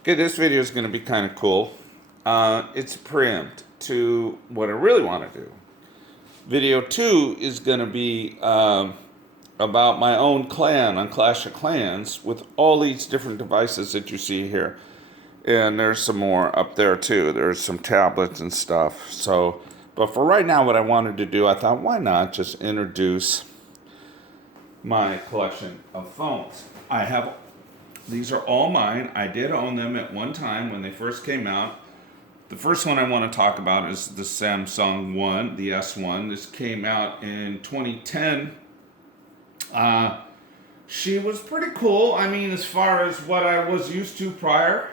Okay, this video is going to be kind of cool. It's a preempt to what I really want to do. Video 2 is going to be about my own clan on Clash of Clans with all these different devices that you see here. And there's some more up there too. There's some tablets and stuff. So, but for right now, what I wanted to do, I thought, why not just introduce my collection of phones? These are all mine. I did own them at one time when they first came out. The first one I want to talk about is the Samsung One, the S1. This came out in 2010. She was pretty cool. I mean, as far as what I was used to prior,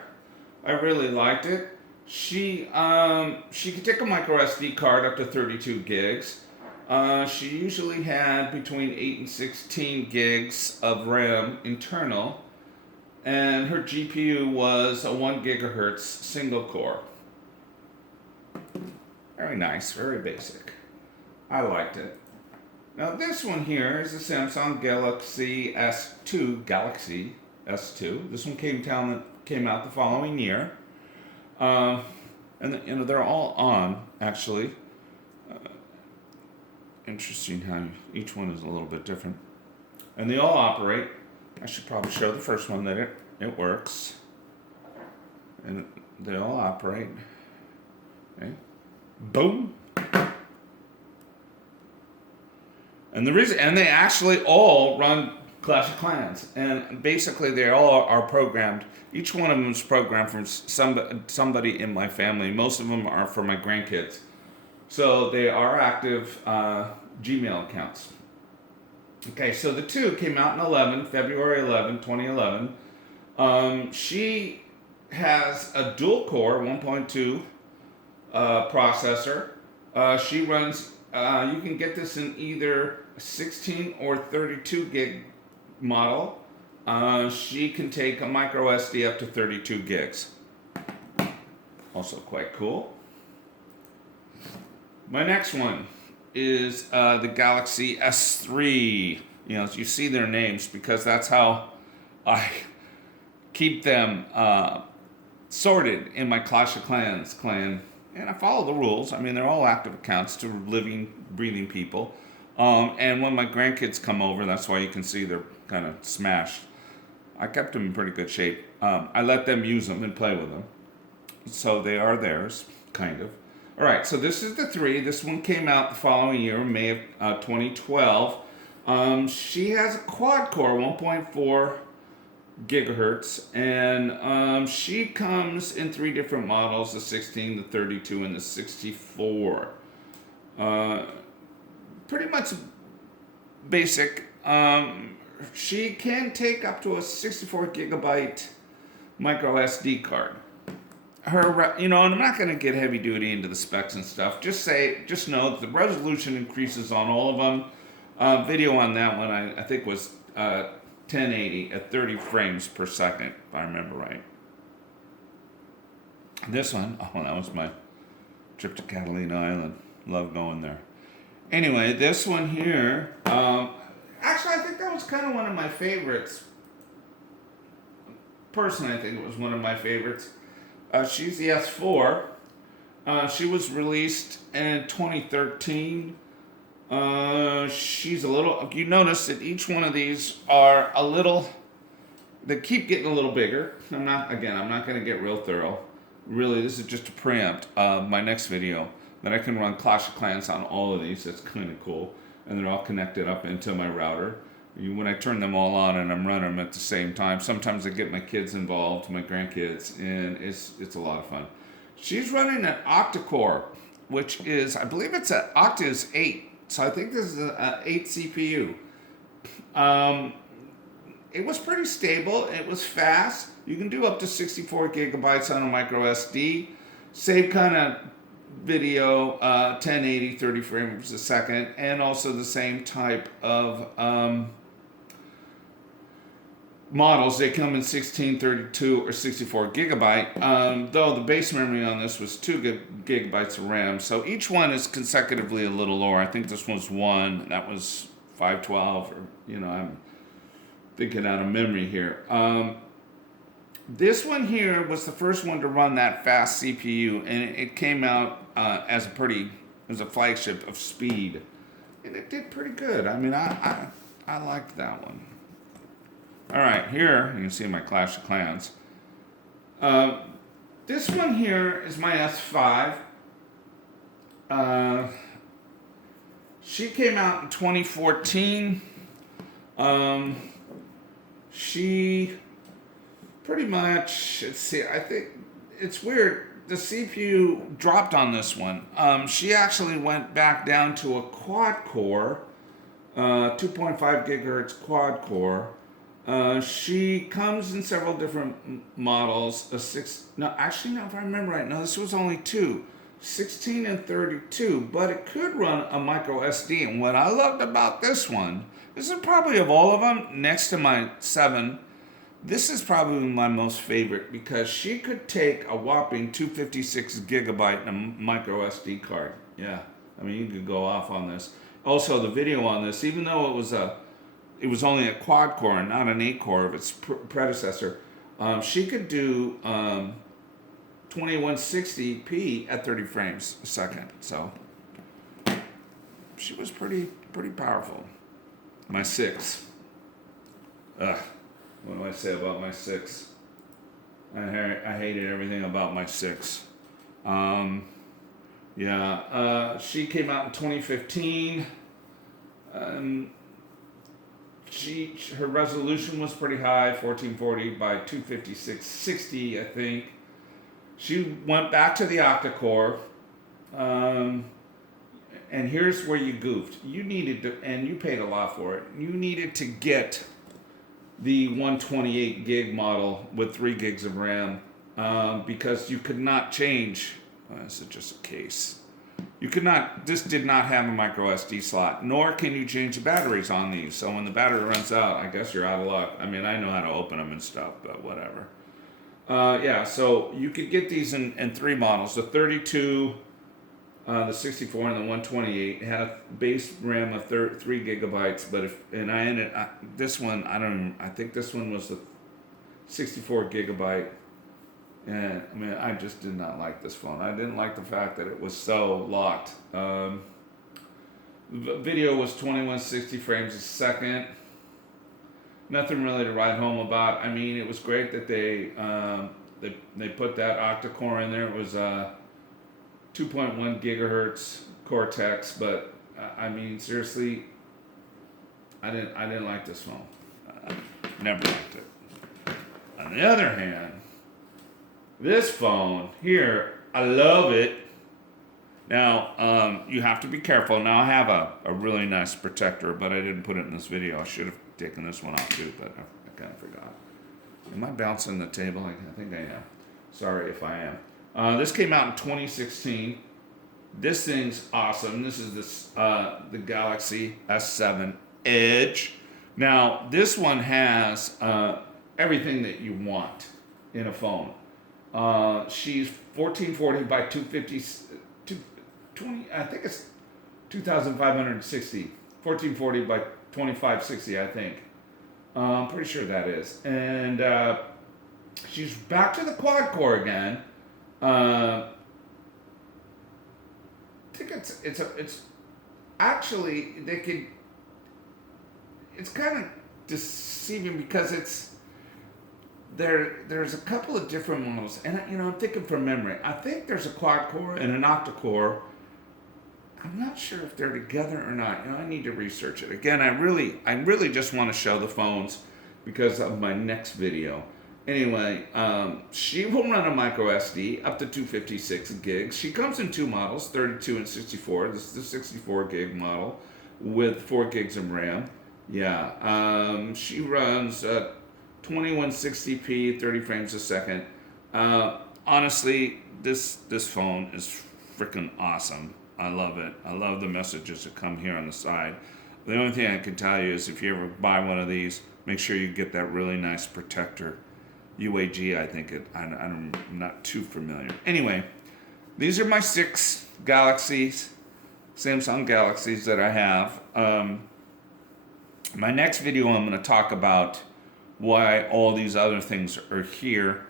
I really liked it. She could take a micro SD card up to 32 gigs. She usually had between 8 and 16 gigs of RAM internal, and her GPU was a 1 gigahertz single core. Very nice, very basic. I liked it. Now this one here is the Samsung Galaxy S2. Galaxy S2. This one came out the following year, and they're all on actually. Interesting how each one is a little bit different, and they all operate. I should probably show the first one that it works, and they all operate. Okay. Boom. And they actually all run Clash of Clans, and basically they all are programmed. Each one of them is programmed from somebody in my family. Most of them are for my grandkids, so they are active Gmail accounts. Okay, so the 2 came out in February 11, 2011. She has a dual core 1.2 processor. She runs, you can get this in either 16 or 32 gig model. She can take a micro SD up to 32 gigs. Also quite cool. My next one is the Galaxy S3. You know, you see their names because that's how I keep them sorted in my Clash of Clans clan. And I follow the rules. I mean, they're all active accounts to living, breathing people. And when my grandkids come over, that's why you can see they're kind of smashed. I kept them in pretty good shape. I let them use them and play with them. So they are theirs, kind of. All right, so this is the 3. This one came out the following year, May of 2012. She has a quad core, 1.4 gigahertz, and she comes in 3 different models: the 16, the 32, and the 64. Pretty much basic. She can take up to a 64 gigabyte micro SD card. And I'm not going to get heavy duty into the specs and stuff. Just know that the resolution increases on all of them. Video on that one I think was 1080 at 30 frames per second, if I remember right. This one, that was my trip to Catalina Island. Love going there. Anyway, this one here, actually I think that was kind of one of my favorites. Personally, I think it was one of my favorites. She's the S4. She was released in 2013. She's a little. You notice that each one of these are a little. They keep getting a little bigger. I'm not going to get real thorough. Really, this is just a preempt my next video that I can run Clash of Clans on all of these. That's kind of cool, and they're all connected up into my router. When I turn them all on and I'm running them at the same time, sometimes I get my kids involved, my grandkids, and it's a lot of fun. She's running an octa-core, which is, I believe it's an Octa is 8, so I think this is an 8 CPU. It was pretty stable. It was fast. You can do up to 64 gigabytes on a micro SD. Same kind of video, 1080, 30 frames a second, and also the same type of models. They come in 16, 32, or 64 gigabyte, though the base memory on this was 2 gigabytes of RAM. So each one is consecutively a little lower. I think this one's 1, that was 512, or, I'm thinking out of memory here. This one here was the first one to run that fast CPU, and it came out as a flagship of speed, and it did pretty good. I mean, I liked that one. All right, here you can see my Clash of Clans. This one here is my S5. She came out in 2014. She pretty much, let's see, I think it's weird. The CPU dropped on this one. She actually went back down to a quad core, 2.5 gigahertz quad core. She comes in several different models. If I remember right, no, this was only two. 16 and 32, but it could run a micro SD. And what I loved about this one, this is probably of all of them, next to my 7, this is probably my most favorite because she could take a whopping 256 gigabyte in a micro SD card. Yeah, I mean, you could go off on this. Also, the video on this, even though it was only a quad core and not an 8 core of its predecessor, she could do 2160p at 30 frames a second. So she was pretty powerful. My 6. What do I say about my 6? I hated everything about my 6. She came out in 2015. Her resolution was pretty high, 1440 by 25660, I think. She went back to the octa-core, and here's where you goofed. You needed to, and you paid a lot for it. You needed to get the 128 gig model with 3 gigs of RAM, because you could not change. This is just a case. You could not. This did not have a micro SD slot, nor can you change the batteries on these. So when the battery runs out, I guess you're out of luck. I mean, I know how to open them and stuff, but whatever. So you could get these in 3 models: the 32, the 64, and the 128. It had a base RAM of 3 gigabytes. But this one. I think this one was the 64 gigabyte. And I mean, I just did not like this phone. I didn't like the fact that it was so locked. The video was 2160 frames a second. Nothing really to write home about. I mean, it was great that they put that octa-core in there. It was 2.1 gigahertz Cortex, but I mean, seriously, I didn't like this phone. Never liked it. On the other hand, this phone here, I love it. Now, you have to be careful. Now, I have a really nice protector, but I didn't put it in this video. I should have taken this one off too, but I kind of forgot. Am I bouncing the table? I think I am. Sorry if I am. This came out in 2016. This thing's awesome. This is the Galaxy S7 Edge. Now, this one has everything that you want in a phone. She's 1440 by 220. I think it's 2560. 1440 by 2560, I think. I'm pretty sure that is. And she's back to the quad core again. I think it's actually it's kind of deceiving because there's a couple of different models, and I'm thinking from memory. I think there's a quad core and an octa-core. I'm not sure if they're together or not. I need to research it. Again, I really just want to show the phones because of my next video. Anyway, she will run a micro SD up to 256 gigs. She comes in 2 models, 32 and 64. This is the 64 gig model with 4 gigs of RAM. Yeah, she runs 2160p, 30 frames a second. Honestly, this phone is freaking awesome. I love it. I love the messages that come here on the side. The only thing I can tell you is if you ever buy one of these, make sure you get that really nice protector. UAG, I think I'm not too familiar. Anyway, these are my 6 Galaxies, Samsung Galaxies that I have. My next video I'm going to talk about why all these other things are here.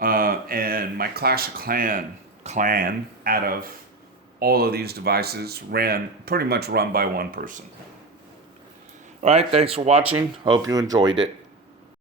And my Clash of clan out of all of these devices pretty much run by one person. All right, thanks for watching. Hope you enjoyed it.